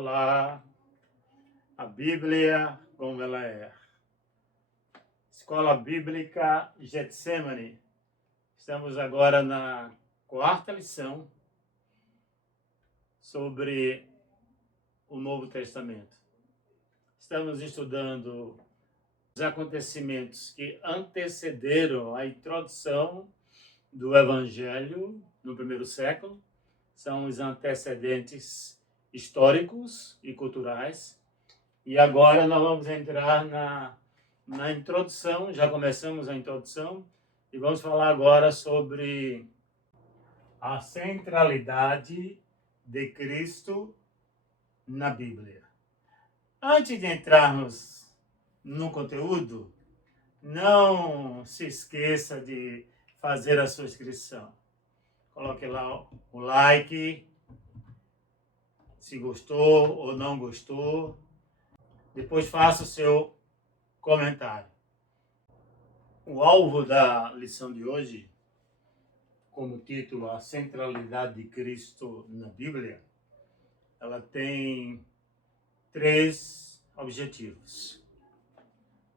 Olá, a Bíblia como ela é. Escola Bíblica Getsemane. Estamos agora na quarta lição sobre o Novo Testamento. Estamos estudando os acontecimentos que antecederam a introdução do Evangelho no primeiro século. São os antecedentes históricos e culturais. E agora nós vamos entrar na introdução, já começamos a introdução, e vamos falar agora sobre a centralidade de Cristo na Bíblia. Antes de entrarmos no conteúdo, não se esqueça de fazer a sua inscrição. Coloque lá o like, se gostou ou não gostou. Depois faça o seu comentário. O alvo da lição de hoje, como título, a centralidade de Cristo na Bíblia, ela tem 3 objetivos.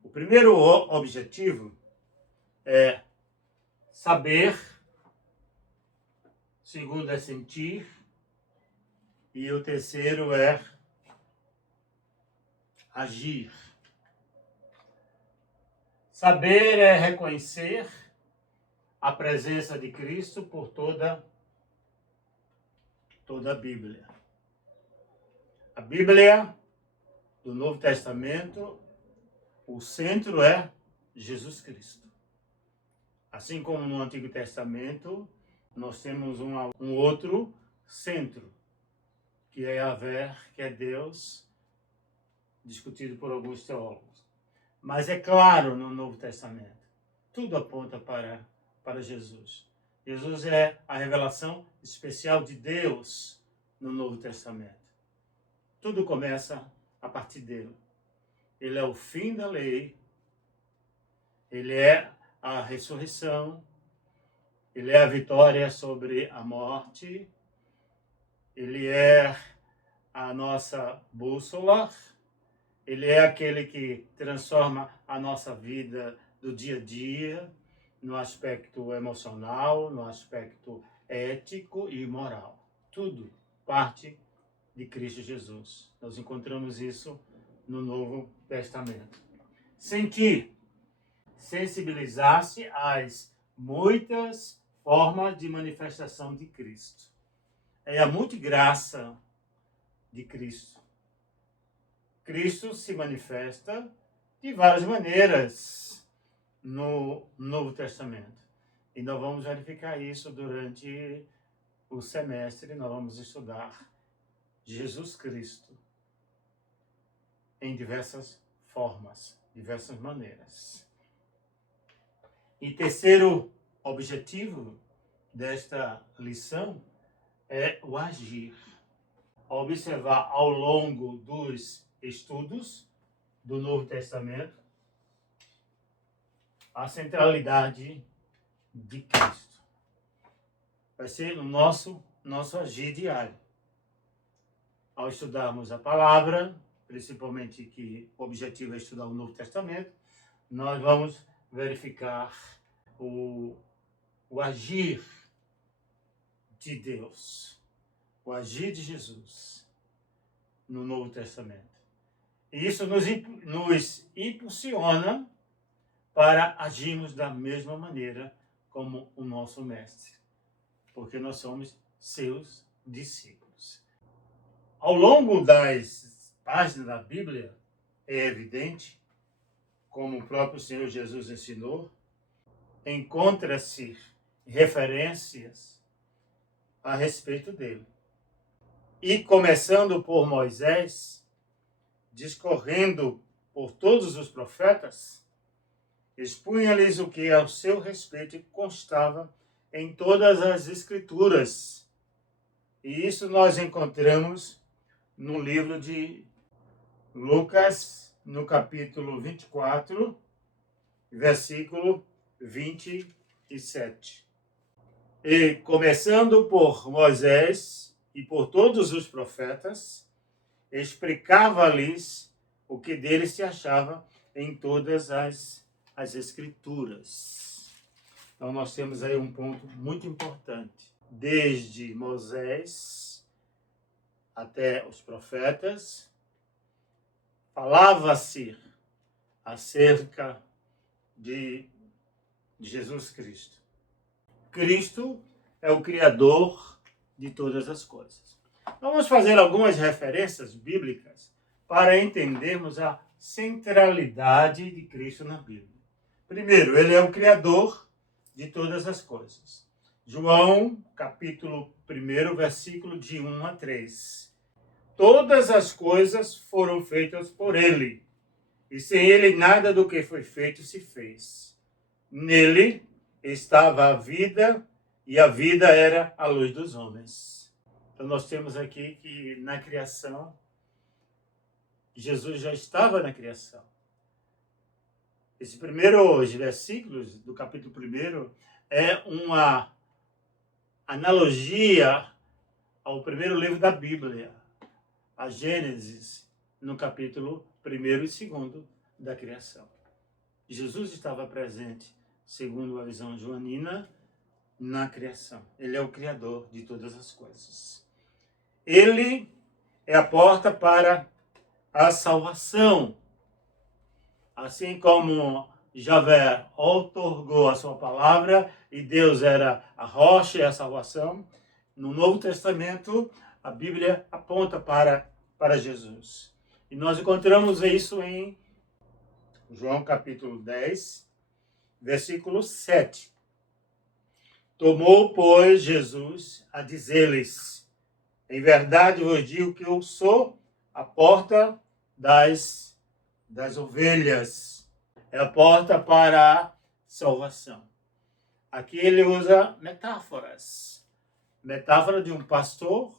O primeiro objetivo é saber, o segundo é sentir, e o terceiro é agir. Saber é reconhecer a presença de Cristo por toda a Bíblia. A Bíblia do Novo Testamento, o centro é Jesus Cristo. Assim como no Antigo Testamento, nós temos um outro centro, que é Yahvé, que é Deus, discutido por alguns teólogos. Mas é claro no Novo Testamento, tudo aponta para Jesus. Jesus é a revelação especial de Deus no Novo Testamento. Tudo começa a partir dele. Ele é o fim da lei, ele é a ressurreição, ele é a vitória sobre a morte, ele é a nossa bússola, ele é aquele que transforma a nossa vida do dia a dia, no aspecto emocional, no aspecto ético e moral. Tudo parte de Cristo Jesus. Nós encontramos isso no Novo Testamento. Sentir, sensibilizar-se às muitas formas de manifestação de Cristo. É a multigraça de Cristo. Cristo se manifesta de várias maneiras no Novo Testamento. E nós vamos verificar isso durante o semestre. Nós vamos estudar Jesus Cristo em diversas formas, diversas maneiras. E terceiro objetivo desta lição é o agir. Observar ao longo dos estudos do Novo Testamento a centralidade de Cristo. Vai ser o nosso agir diário. Ao estudarmos a palavra, principalmente que o objetivo é estudar o Novo Testamento, nós vamos verificar o agir de Deus, o agir de Jesus no Novo Testamento. E isso nos impulsiona para agirmos da mesma maneira como o nosso Mestre, porque nós somos seus discípulos. Ao longo das páginas da Bíblia, é evidente, como o próprio Senhor Jesus ensinou, encontra-se referências a respeito dele. E começando por Moisés, discorrendo por todos os profetas, expunha-lhes o que ao seu respeito constava em todas as Escrituras. E isso nós encontramos no livro de Lucas, no capítulo 24, versículo 27. E começando por Moisés e por todos os profetas, explicava-lhes o que dele se achava em todas as Escrituras. Então, nós temos aí um ponto muito importante. Desde Moisés até os profetas, falava-se acerca de Jesus Cristo. Cristo é o Criador de todas as coisas. Vamos fazer algumas referências bíblicas para entendermos a centralidade de Cristo na Bíblia. Primeiro, ele é o Criador de todas as coisas. João, capítulo 1, versículo de 1 a 3. Todas as coisas foram feitas por ele, e sem ele nada do que foi feito se fez. Nele estava a vida, e a vida era a luz dos homens. Então nós temos aqui que na criação, Jesus já estava na criação. Esses primeiros versículos do capítulo 1 é uma analogia ao primeiro livro da Bíblia, a Gênesis, no capítulo 1 e 2 da criação. Jesus estava presente, segundo a visão joanina, na criação. Ele é o Criador de todas as coisas. Ele é a porta para a salvação. Assim como Javé outorgou a sua palavra e Deus era a rocha e a salvação, no Novo Testamento a Bíblia aponta para Jesus. E nós encontramos isso em João capítulo 10, versículo 7. Tomou, pois, Jesus a dizer-lhes: em verdade vos digo que eu sou a porta das ovelhas. É a porta para a salvação. Aqui ele usa metáforas. Metáfora de um pastor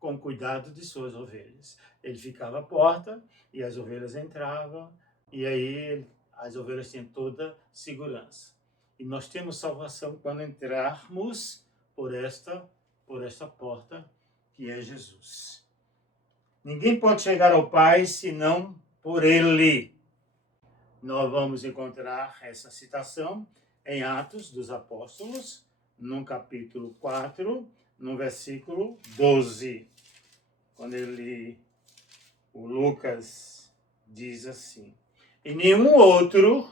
com cuidado de suas ovelhas. Ele ficava à porta e as ovelhas entravam, e aí as ovelhas tinham toda segurança. E nós temos salvação quando entrarmos por esta porta, que é Jesus. Ninguém pode chegar ao Pai senão por Ele. Nós vamos encontrar essa citação em Atos dos Apóstolos, no capítulo 4, no versículo 12. Quando o Lucas diz assim: em nenhum outro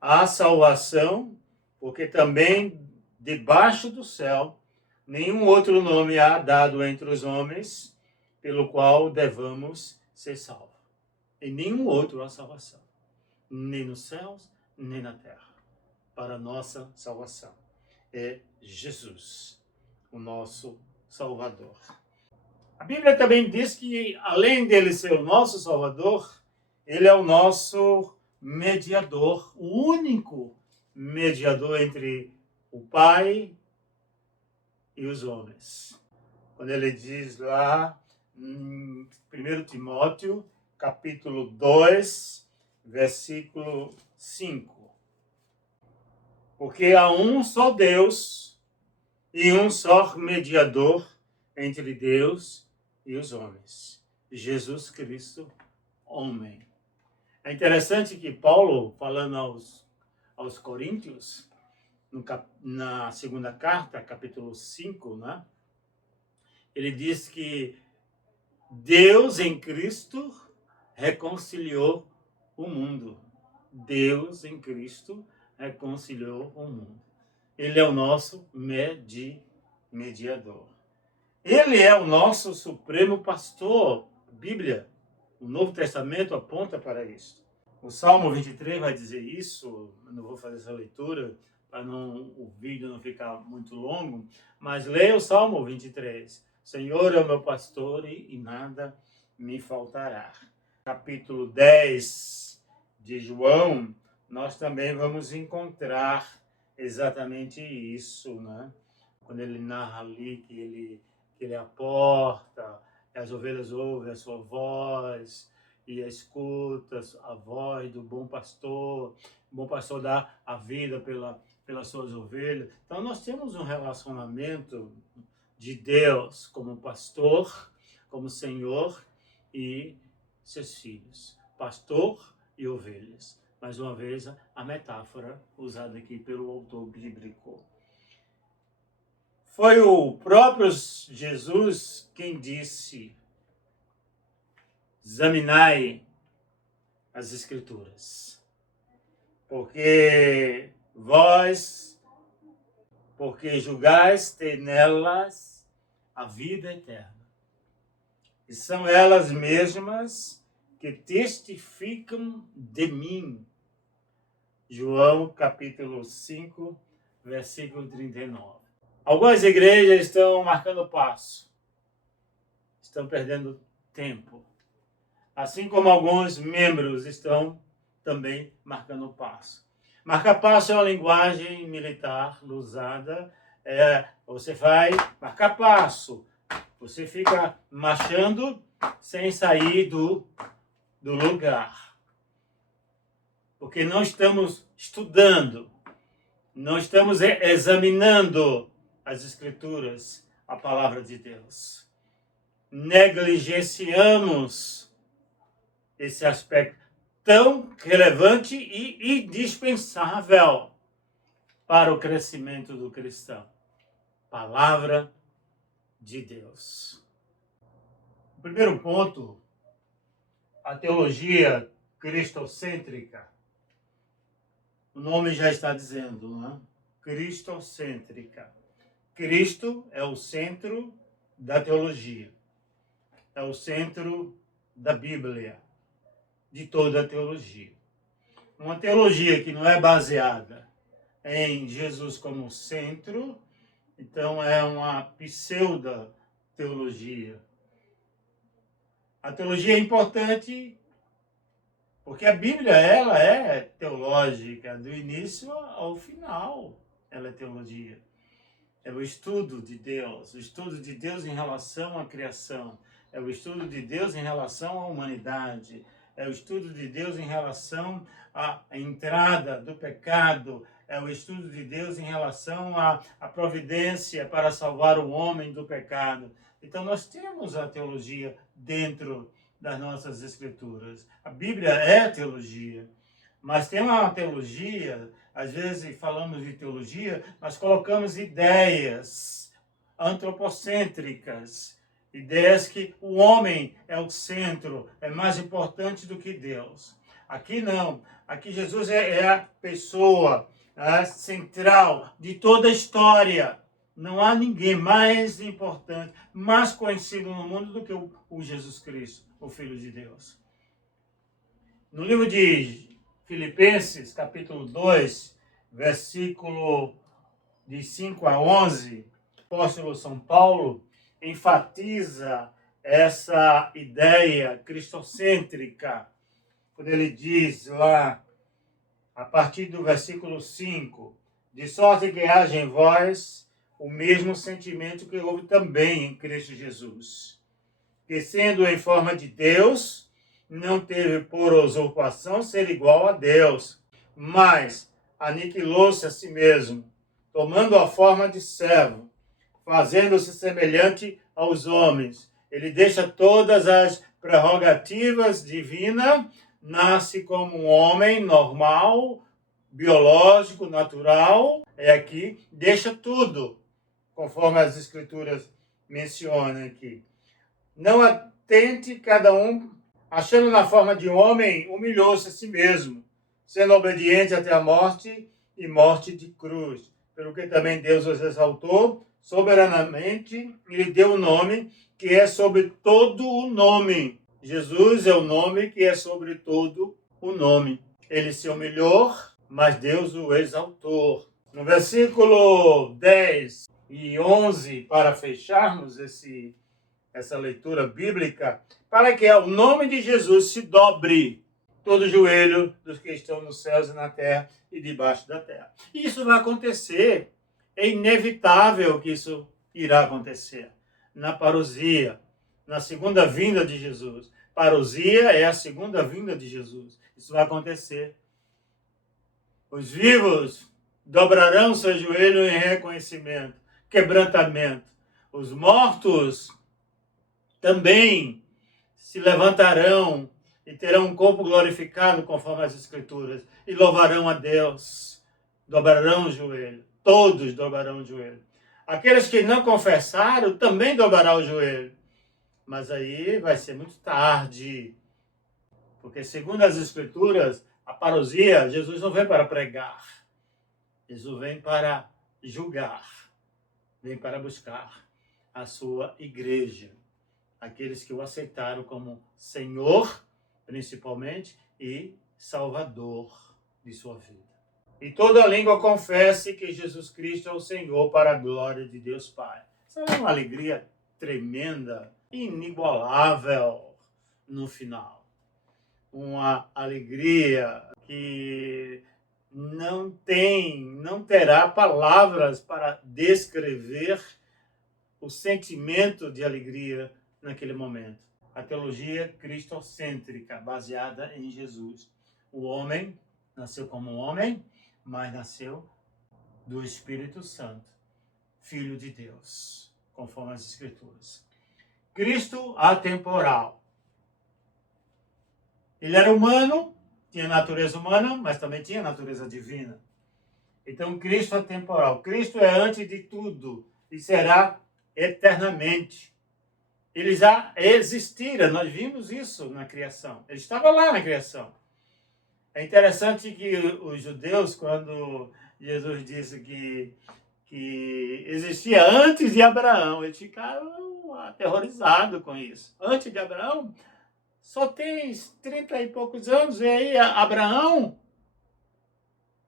há salvação, porque também debaixo do céu nenhum outro nome há dado entre os homens pelo qual devamos ser salvos. Em nenhum outro há salvação, nem nos céus, nem na terra. Para a nossa salvação é Jesus, o nosso Salvador. A Bíblia também diz que, além dele ser o nosso Salvador, ele é o nosso mediador, o único mediador entre o Pai e os homens. Quando ele diz lá em 1 Timóteo, capítulo 2, versículo 5. Porque há um só Deus e um só mediador entre Deus e os homens, Jesus Cristo, homem. É interessante que Paulo, falando aos Coríntios, na segunda carta, capítulo 5, né? Ele diz que Deus em Cristo reconciliou o mundo. Deus em Cristo reconciliou o mundo. Ele é o nosso mediador. Ele é o nosso supremo pastor. Bíblia, o Novo Testamento aponta para isso. O Salmo 23 vai dizer isso. Eu não vou fazer essa leitura para o vídeo não ficar muito longo, mas leia o Salmo 23. Senhor é o meu pastor e nada me faltará. Capítulo 10 de João, nós também vamos encontrar exatamente isso, né? Quando ele narra ali que ele é a porta, e as ovelhas ouvem a sua voz, e escuta a voz do bom pastor. O bom pastor dá a vida pelas suas ovelhas. Então nós temos um relacionamento de Deus como pastor, como Senhor, e seus filhos, pastor e ovelhas. Mais uma vez, a metáfora usada aqui pelo autor bíblico. Foi o próprio Jesus quem disse: examinai as Escrituras, porque julgais ter nelas a vida eterna. E são elas mesmas que testificam de mim. João capítulo 5, versículo 39. Algumas igrejas estão marcando passo, estão perdendo tempo, assim como alguns membros estão também marcando passo. Marcar passo é uma linguagem militar usada, você vai marcar passo, você fica marchando sem sair do lugar, porque não estamos estudando, não estamos examinando as Escrituras, a palavra de Deus. Negligenciamos esse aspecto tão relevante e indispensável para o crescimento do cristão. Palavra de Deus. O primeiro ponto, a teologia cristocêntrica. O nome já está dizendo, não é? Cristocêntrica. Cristo é o centro da teologia, é o centro da Bíblia, de toda a teologia. Uma teologia que não é baseada em Jesus como centro, então é uma pseudo-teologia. A teologia é importante porque a Bíblia ela é teológica, do início ao final ela é teologia. É o estudo de Deus, o estudo de Deus em relação à criação, é o estudo de Deus em relação à humanidade, é o estudo de Deus em relação à entrada do pecado, é o estudo de Deus em relação à providência para salvar o homem do pecado. Então nós temos a teologia dentro das nossas escrituras. A Bíblia é teologia, mas tem uma teologia. Às vezes falamos de teologia, mas colocamos ideias antropocêntricas, ideias que o homem é o centro, é mais importante do que Deus. Aqui não, aqui Jesus é a pessoa central de toda a história. Não há ninguém mais importante, mais conhecido no mundo do que o Jesus Cristo, o Filho de Deus. No livro de Filipenses, capítulo 2, versículo de 5 a 11, o apóstolo São Paulo enfatiza essa ideia cristocêntrica, quando ele diz lá, a partir do versículo 5, de sorte que haja em vós o mesmo sentimento que houve também em Cristo Jesus, que sendo em forma de Deus, não teve por usurpação ser igual a Deus, mas aniquilou-se a si mesmo, tomando a forma de servo, fazendo-se semelhante aos homens. Ele deixa todas as prerrogativas divinas, nasce como um homem normal, biológico, natural, aqui, deixa tudo, conforme as Escrituras mencionam aqui. Não atente cada um, achando na forma de homem, humilhou-se a si mesmo, sendo obediente até a morte e morte de cruz. Pelo que também Deus os exaltou soberanamente e lhe deu o nome que é sobre todo o nome. Jesus é o nome que é sobre todo o nome. Ele se humilhou, mas Deus o exaltou. No versículo 10 e 11, para fecharmos essa leitura bíblica, para que o nome de Jesus se dobre todo o joelho dos que estão nos céus e na terra e debaixo da terra. E isso vai acontecer, é inevitável que isso irá acontecer. Na parousia, na segunda vinda de Jesus. Parousia é a segunda vinda de Jesus. Isso vai acontecer. Os vivos dobrarão seu joelho em reconhecimento, quebrantamento. Os mortos também se levantarão e terão um corpo glorificado conforme as Escrituras e louvarão a Deus, dobrarão o joelho, todos dobrarão o joelho. Aqueles que não confessaram também dobrarão o joelho, mas aí vai ser muito tarde, porque segundo as Escrituras, a parousia, Jesus não vem para pregar, Jesus vem para julgar, vem para buscar a sua igreja, aqueles que o aceitaram como Senhor, principalmente, e Salvador de sua vida. E toda língua confesse que Jesus Cristo é o Senhor para a glória de Deus Pai. Isso é uma alegria tremenda, inigualável no final. Uma alegria que não terá palavras para descrever o sentimento de alegria naquele momento. A teologia cristocêntrica, baseada em Jesus. O homem nasceu como homem, mas nasceu do Espírito Santo, Filho de Deus, conforme as Escrituras. Cristo atemporal. Ele era humano, tinha natureza humana, mas também tinha natureza divina. Então, Cristo atemporal. Cristo é antes de tudo e será eternamente. Ele já existira, nós vimos isso na criação. Ele estava lá na criação. É interessante que os judeus, quando Jesus disse que existia antes de Abraão, eles ficaram aterrorizados com isso. Antes de Abraão, só tem 30 e poucos anos, e aí Abraão,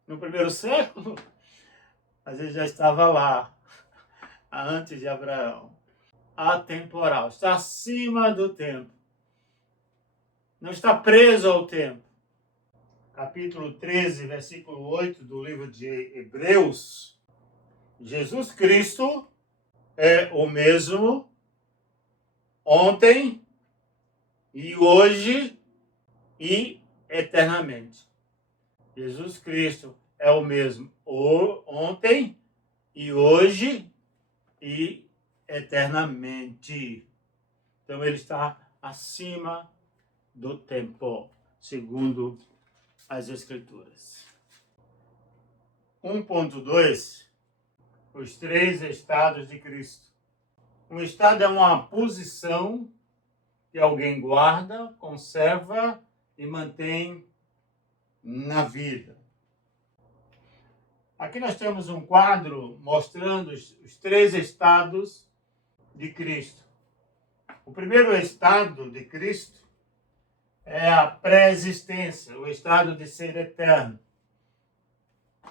no primeiro século, mas ele já estava lá, antes de Abraão. Atemporal, está acima do tempo. Não está preso ao tempo. Capítulo 13, versículo 8 do livro de Hebreus. Jesus Cristo é o mesmo ontem e hoje e eternamente. Jesus Cristo é o mesmo ontem e hoje e eternamente. Então ele está acima do tempo, segundo as Escrituras. 1.2, os três estados de Cristo. Um estado é uma posição que alguém guarda, conserva e mantém na vida. Aqui nós temos um quadro mostrando os três estados de Cristo. O primeiro estado de Cristo é a pré-existência, o estado de ser eterno,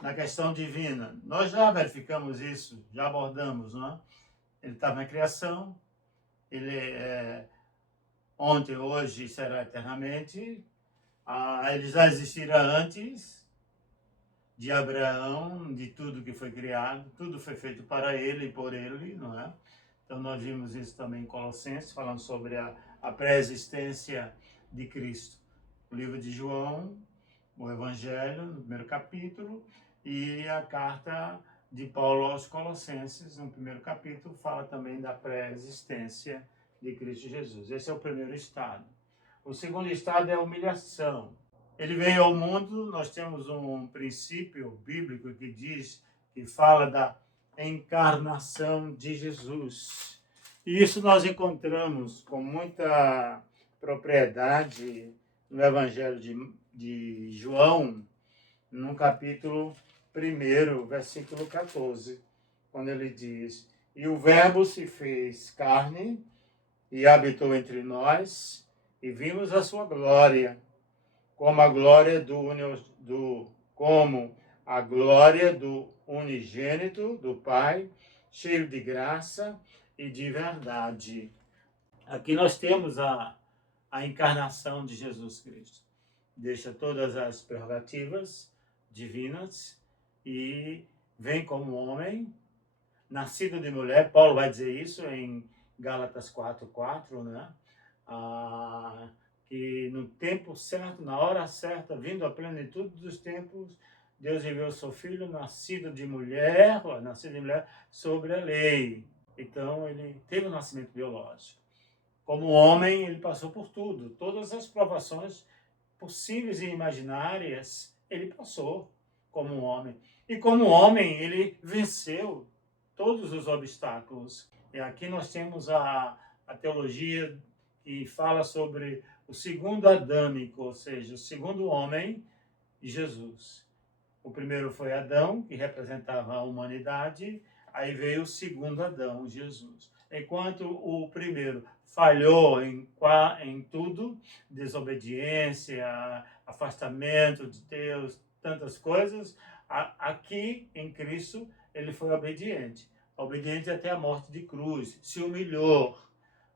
na questão divina. Nós já verificamos isso, já abordamos, não é? Ele estava na criação, ele é ontem, hoje e será eternamente. Ele já existira antes de Abraão, de tudo que foi criado, tudo foi feito para ele e por ele, não é? Então nós vimos isso também em Colossenses, falando sobre a pré-existência de Cristo. O livro de João, o Evangelho, no primeiro capítulo, e a carta de Paulo aos Colossenses, no primeiro capítulo, fala também da pré-existência de Cristo Jesus. Esse é o primeiro estado. O segundo estado é a humilhação. Ele veio ao mundo, nós temos um princípio bíblico que fala da encarnação de Jesus. E isso nós encontramos com muita propriedade no Evangelho de João, no capítulo 1, versículo 14, quando ele diz: "E o Verbo se fez carne e habitou entre nós, e vimos a sua glória, como a glória do unigênito do Pai, cheio de graça e de verdade." Aqui nós temos a encarnação de Jesus Cristo. Deixa todas as prerrogativas divinas e vem como homem, nascido de mulher. Paulo vai dizer isso em Gálatas 4:4, né? Que no tempo certo, na hora certa, vindo à plenitude dos tempos, Deus enviou seu Filho, nascido de mulher, sobre a lei. Então, ele teve um nascimento biológico. Como homem, ele passou por tudo. Todas as provações possíveis e imaginárias, ele passou como homem. E como homem, ele venceu todos os obstáculos. E aqui nós temos a teologia que fala sobre o segundo adâmico, ou seja, o segundo homem, Jesus. O primeiro foi Adão, que representava a humanidade, aí veio o segundo Adão, Jesus. Enquanto o primeiro falhou em tudo, desobediência, afastamento de Deus, tantas coisas, aqui em Cristo ele foi obediente. Obediente até a morte de cruz, se humilhou,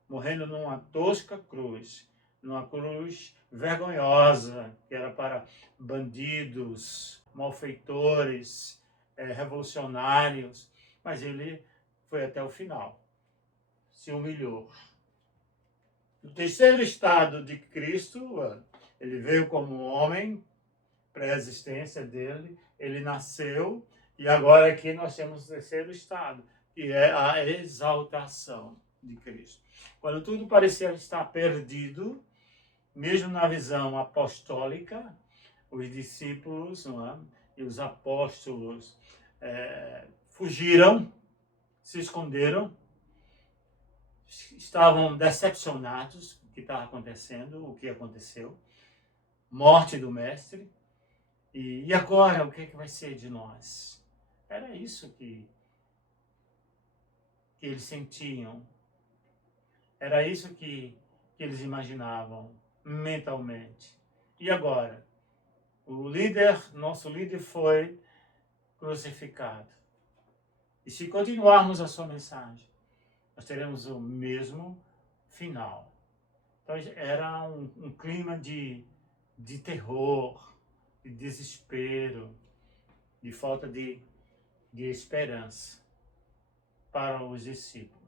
morrendo numa tosca cruz, numa cruz vergonhosa, que era para bandidos, malfeitores, revolucionários, mas ele foi até o final, se humilhou. O terceiro estado de Cristo, ele veio como homem, pré-existência dele, ele nasceu, e agora aqui nós temos o terceiro estado, que é a exaltação de Cristo. Quando tudo parecia estar perdido, mesmo na visão apostólica, os discípulos, não é? E os apóstolos fugiram, se esconderam, estavam decepcionados com o que estava acontecendo, o que aconteceu, morte do mestre, e agora o que vai ser de nós? Era isso que eles sentiam, era isso que eles imaginavam mentalmente. E agora? Nosso líder foi crucificado. E se continuarmos a sua mensagem, nós teremos o mesmo final. Então era um clima de terror, de desespero, de falta de esperança para os discípulos.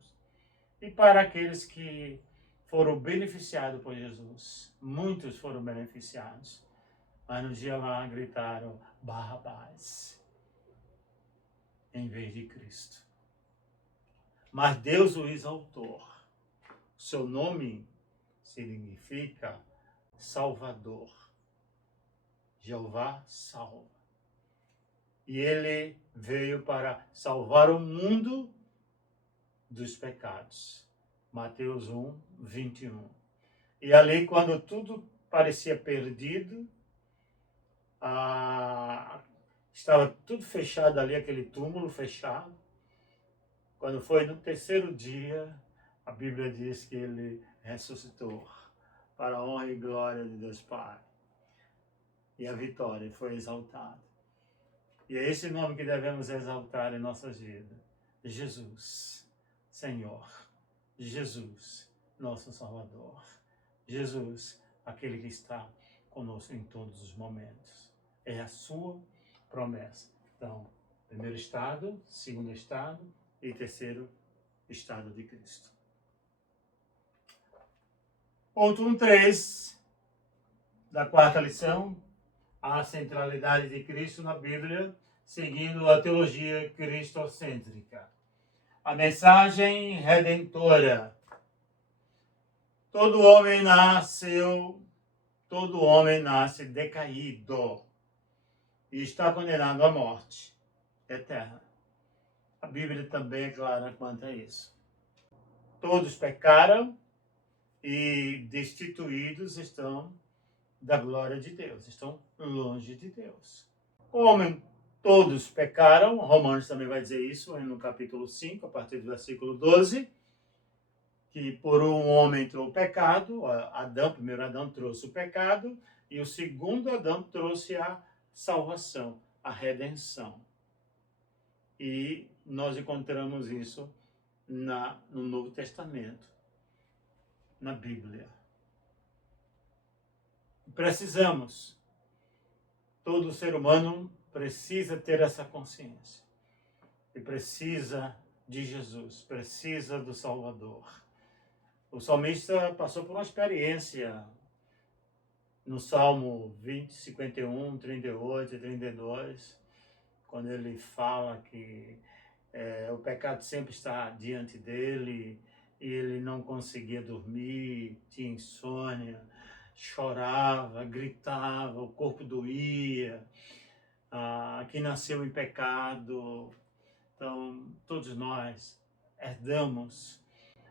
E para aqueles que foram beneficiados por Jesus, muitos foram beneficiados, mas no dia lá gritaram Barrabás em vez de Cristo. Mas Deus o exaltou. Seu nome significa Salvador. Jeová salva. E ele veio para salvar o mundo dos pecados. Mateus 1, 21. E ali, quando tudo parecia perdido, estava tudo fechado ali, aquele túmulo fechado. Quando foi no terceiro dia, a Bíblia diz que ele ressuscitou para a honra e glória de Deus Pai. E a vitória foi exaltada. E é esse nome que devemos exaltar em nossas vidas. Jesus, Senhor. Jesus, nosso Salvador. Jesus, aquele que está conosco em todos os momentos. É a sua promessa. Então, primeiro estado, segundo estado e terceiro estado de Cristo. Ponto 1.3 da quarta lição, a centralidade de Cristo na Bíblia, seguindo a teologia cristocêntrica. A mensagem redentora. Todo homem nasce decaído e está condenado à morte eterna. A Bíblia também é clara quanto a isso. Todos pecaram e destituídos estão da glória de Deus, estão longe de Deus. Como todos pecaram, Romanos também vai dizer isso no capítulo 5, a partir do versículo 12, que por um homem entrou o pecado, primeiro Adão trouxe o pecado, e o segundo Adão trouxe a salvação, a redenção. E nós encontramos isso no Novo Testamento, na Bíblia. Precisamos, todo ser humano precisa ter essa consciência. E precisa de Jesus, precisa do Salvador. O salmista passou por uma experiência no Salmo 20, 51, 38 e 32, quando ele fala que o pecado sempre está diante dele e ele não conseguia dormir, tinha insônia, chorava, gritava, o corpo doía, que nasceu em pecado. Então, todos nós herdamos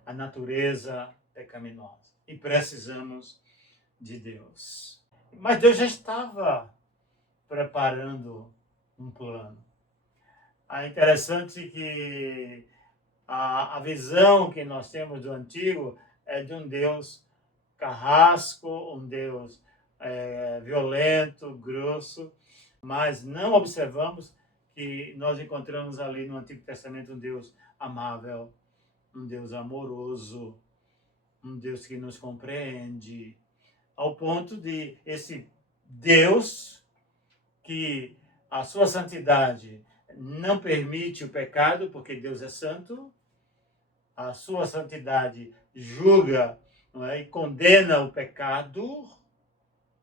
a natureza pecaminosa e precisamos de Deus. Mas Deus já estava preparando um plano. É interessante que a visão que nós temos do antigo é de um Deus carrasco, um Deus violento, grosso, mas não observamos que nós encontramos ali no Antigo Testamento um Deus amável, um Deus amoroso, um Deus que nos compreende, ao ponto de esse Deus que a sua santidade não permite o pecado, porque Deus é santo, a sua santidade julga, não é, e condena o pecado,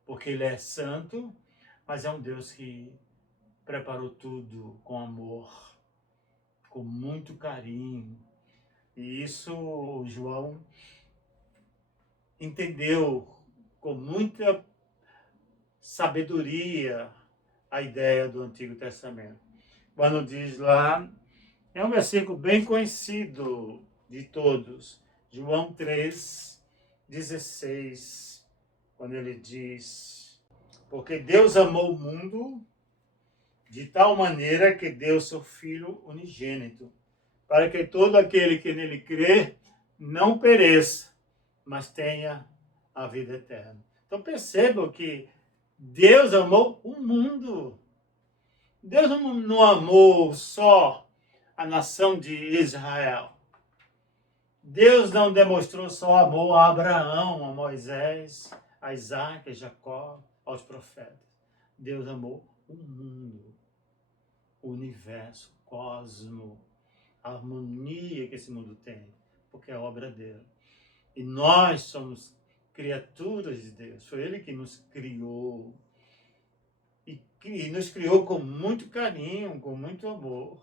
porque ele é santo, mas é um Deus que preparou tudo com amor, com muito carinho. E isso o João entendeu com muita sabedoria a ideia do Antigo Testamento. Quando diz lá, é um versículo bem conhecido de todos, João 3:16, quando ele diz: porque Deus amou o mundo de tal maneira que deu seu Filho unigênito, para que todo aquele que nele crê não pereça, mas tenha a vida eterna. Então percebam que Deus amou o mundo. Deus não amou só a nação de Israel. Deus não demonstrou só amor a Abraão, a Moisés, a Isaac, a Jacó, aos profetas. Deus amou o mundo, o universo, o cosmos, a harmonia que esse mundo tem, porque é obra dele. E nós somos criaturas de Deus. Foi Ele que nos criou. E nos criou com muito carinho, com muito amor.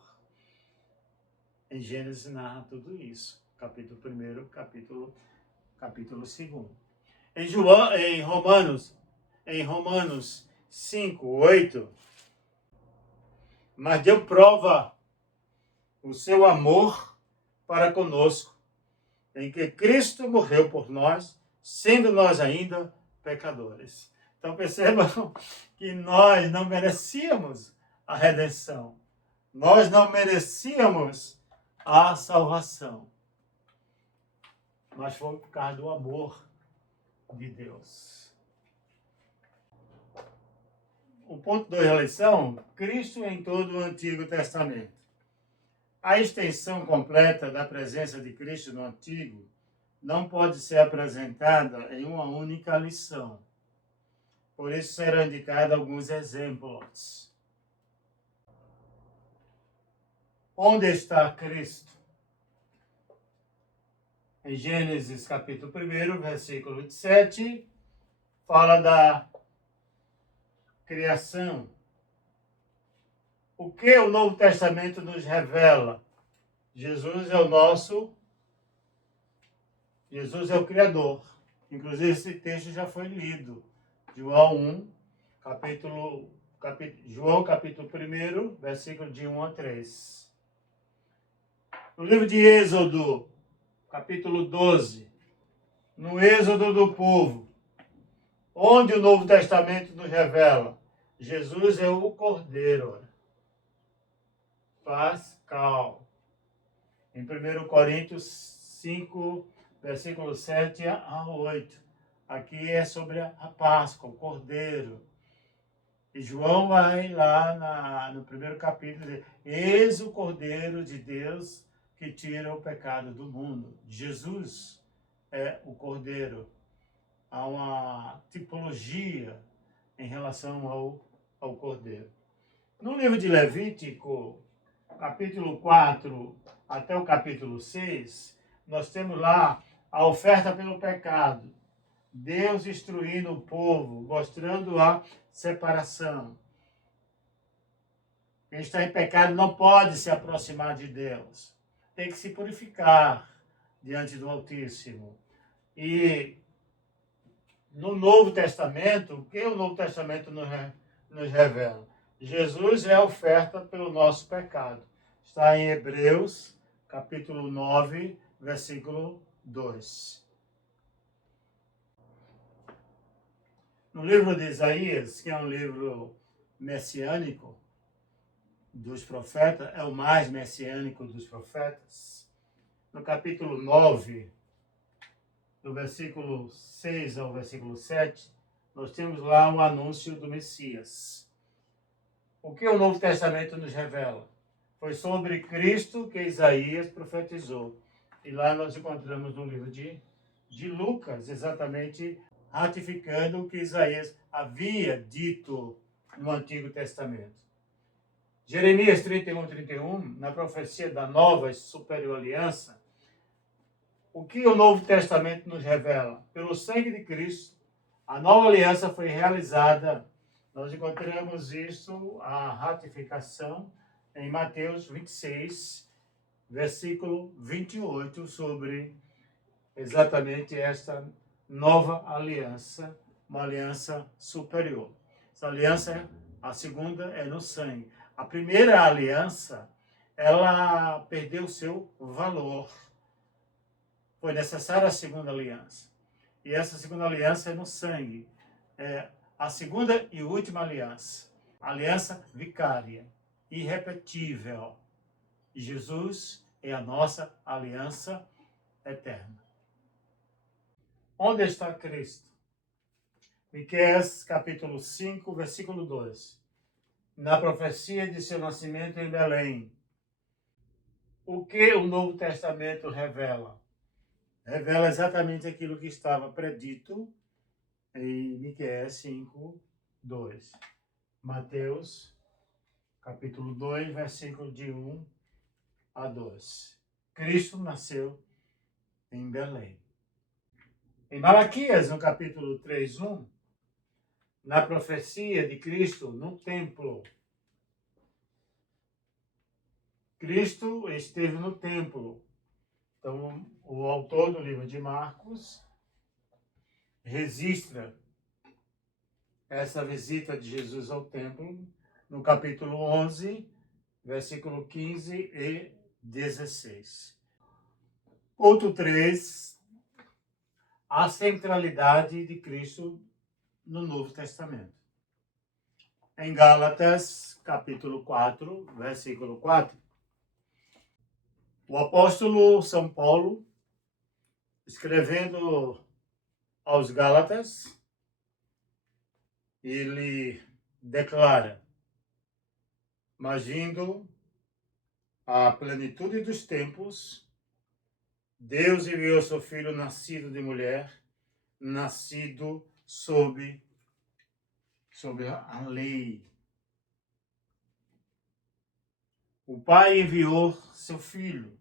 Em Gênesis narra tudo isso. Capítulo 1, capítulo 2. Em Romanos 5:8, mas deu prova o seu amor para conosco, em que Cristo morreu por nós, sendo nós ainda pecadores. Então percebam que nós não merecíamos a redenção. Nós não merecíamos a salvação. Mas foi por causa do amor de Deus. O ponto 2 da lição, Cristo em todo o Antigo Testamento. A extensão completa da presença de Cristo no Antigo não pode ser apresentada em uma única lição. Por isso serão indicados alguns exemplos. Onde está Cristo? Em Gênesis capítulo 1, versículo 27, fala da criação. O que o Novo Testamento nos revela? Jesus é o Criador. Inclusive esse texto já foi lido. João capítulo 1, versículo de 1 a 3. No livro de Êxodo, capítulo 12, no Êxodo do povo, onde o Novo Testamento nos revela, Jesus é o Cordeiro Pascal. Em 1 Coríntios 5, versículo 7 a 8. Aqui é sobre a Páscoa, o Cordeiro. E João vai lá no primeiro capítulo dizer: eis o Cordeiro de Deus que tira o pecado do mundo. Jesus é o Cordeiro. Há uma tipologia em relação ao Cordeiro. No livro de Levítico, capítulo 4 até o capítulo 6, nós temos lá a oferta pelo pecado. Deus instruindo o povo, mostrando a separação. Quem está em pecado não pode se aproximar de Deus. Tem que se purificar diante do Altíssimo. E no Novo Testamento, o que o Novo Testamento nos revela? Jesus é a oferta pelo nosso pecado. Está em Hebreus, capítulo 9, versículo 2. No livro de Isaías, que é um livro messiânico dos profetas, é o mais messiânico dos profetas, no capítulo 9, do versículo 6 ao versículo 7, nós temos lá o anúncio do Messias. O que o Novo Testamento nos revela? Foi sobre Cristo que Isaías profetizou. E lá nós encontramos no livro de Lucas, exatamente ratificando o que Isaías havia dito no Antigo Testamento. Jeremias 31, na profecia da nova e superior aliança, o que o Novo Testamento nos revela? Pelo sangue de Cristo, a nova aliança foi realizada. Nós encontramos isso, a ratificação, em Mateus 26, versículo 28, sobre exatamente esta nova aliança, uma aliança superior. Essa aliança, a segunda, é no sangue. A primeira aliança, ela perdeu seu valor. Foi necessária a segunda aliança. E essa segunda aliança é no sangue. É a segunda e última aliança. Aliança vicária, irrepetível. Jesus é a nossa aliança eterna. Onde está Cristo? Miqueias capítulo 5, versículo 2. Na profecia de seu nascimento em Belém. O que o Novo Testamento revela? Revela exatamente aquilo que estava predito em Miqueias 5, 2. Mateus, capítulo 2, versículo de 1 a 2. Cristo nasceu em Belém. Em Malaquias, no capítulo 3, 1, na profecia de Cristo no templo. Cristo esteve no templo. Então, o autor do livro de Marcos registra essa visita de Jesus ao templo no capítulo 11, versículo 15 e 16. Ponto 3. A centralidade de Cristo no Novo Testamento. Em Gálatas, capítulo 4, versículo 4, o apóstolo São Paulo, escrevendo aos Gálatas, ele declara: mas vindo a plenitude dos tempos, Deus enviou seu Filho nascido de mulher, nascido sob a lei. O Pai enviou seu Filho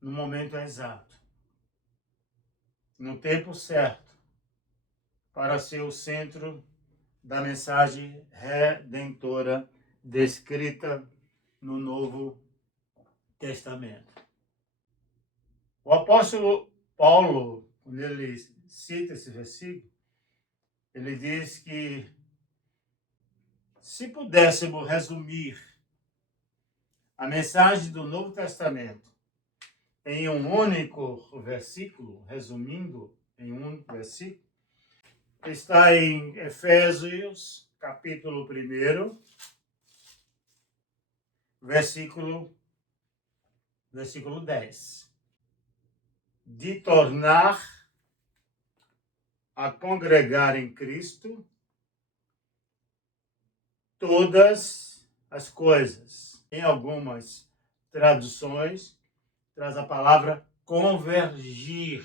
no momento exato, no tempo certo, para ser o centro da mensagem redentora descrita no Novo Testamento. O apóstolo Paulo, quando ele cita esse versículo, ele diz que se pudéssemos resumir a mensagem do Novo Testamento em um único versículo, resumindo em um único versículo, está em Efésios, capítulo 1, versículo 10. De tornar a congregar em Cristo todas as coisas. Em algumas traduções, traz a palavra convergir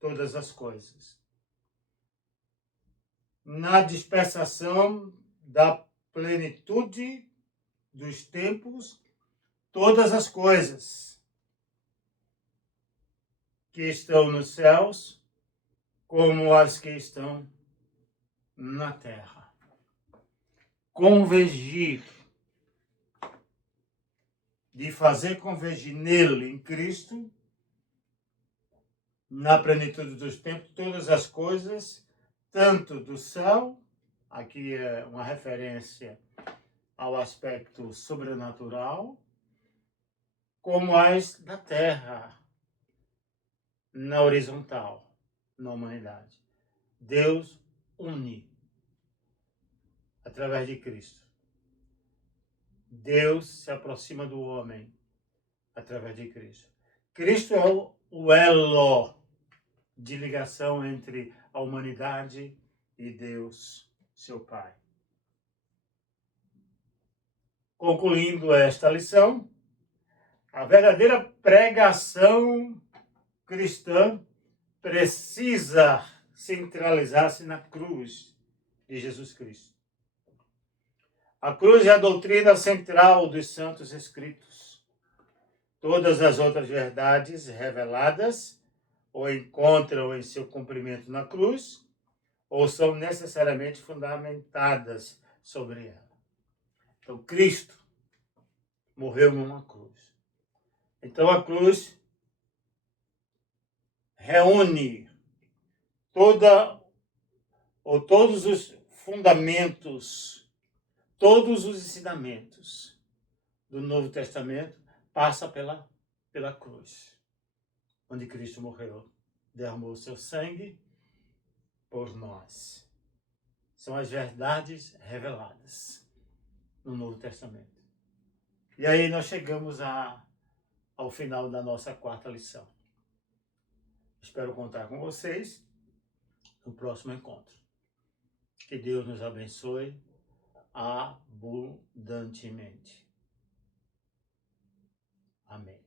todas as coisas. Na dispensação da plenitude dos tempos, todas as coisas que estão nos céus, como as que estão na terra. Convergir. de fazer convergir nele, em Cristo, na plenitude dos tempos, todas as coisas, tanto do céu, aqui é uma referência ao aspecto sobrenatural, como as da terra, na horizontal, na humanidade. Deus une através de Cristo. Deus se aproxima do homem através de Cristo. Cristo é o elo de ligação entre a humanidade e Deus, seu Pai. Concluindo esta lição, a verdadeira pregação cristã precisa centralizar-se na cruz de Jesus Cristo. A cruz é a doutrina central dos Santos Escritos. Todas as outras verdades reveladas ou encontram em seu cumprimento na cruz, ou são necessariamente fundamentadas sobre ela. Então, Cristo morreu numa cruz. Então, a cruz reúne todos os fundamentos, todos os ensinamentos do Novo Testamento passa pela cruz, onde Cristo morreu, derramou seu sangue por nós. São as verdades reveladas no Novo Testamento. E aí nós chegamos ao final da nossa quarta lição. Espero contar com vocês no próximo encontro. Que Deus nos abençoe abundantemente. Amém.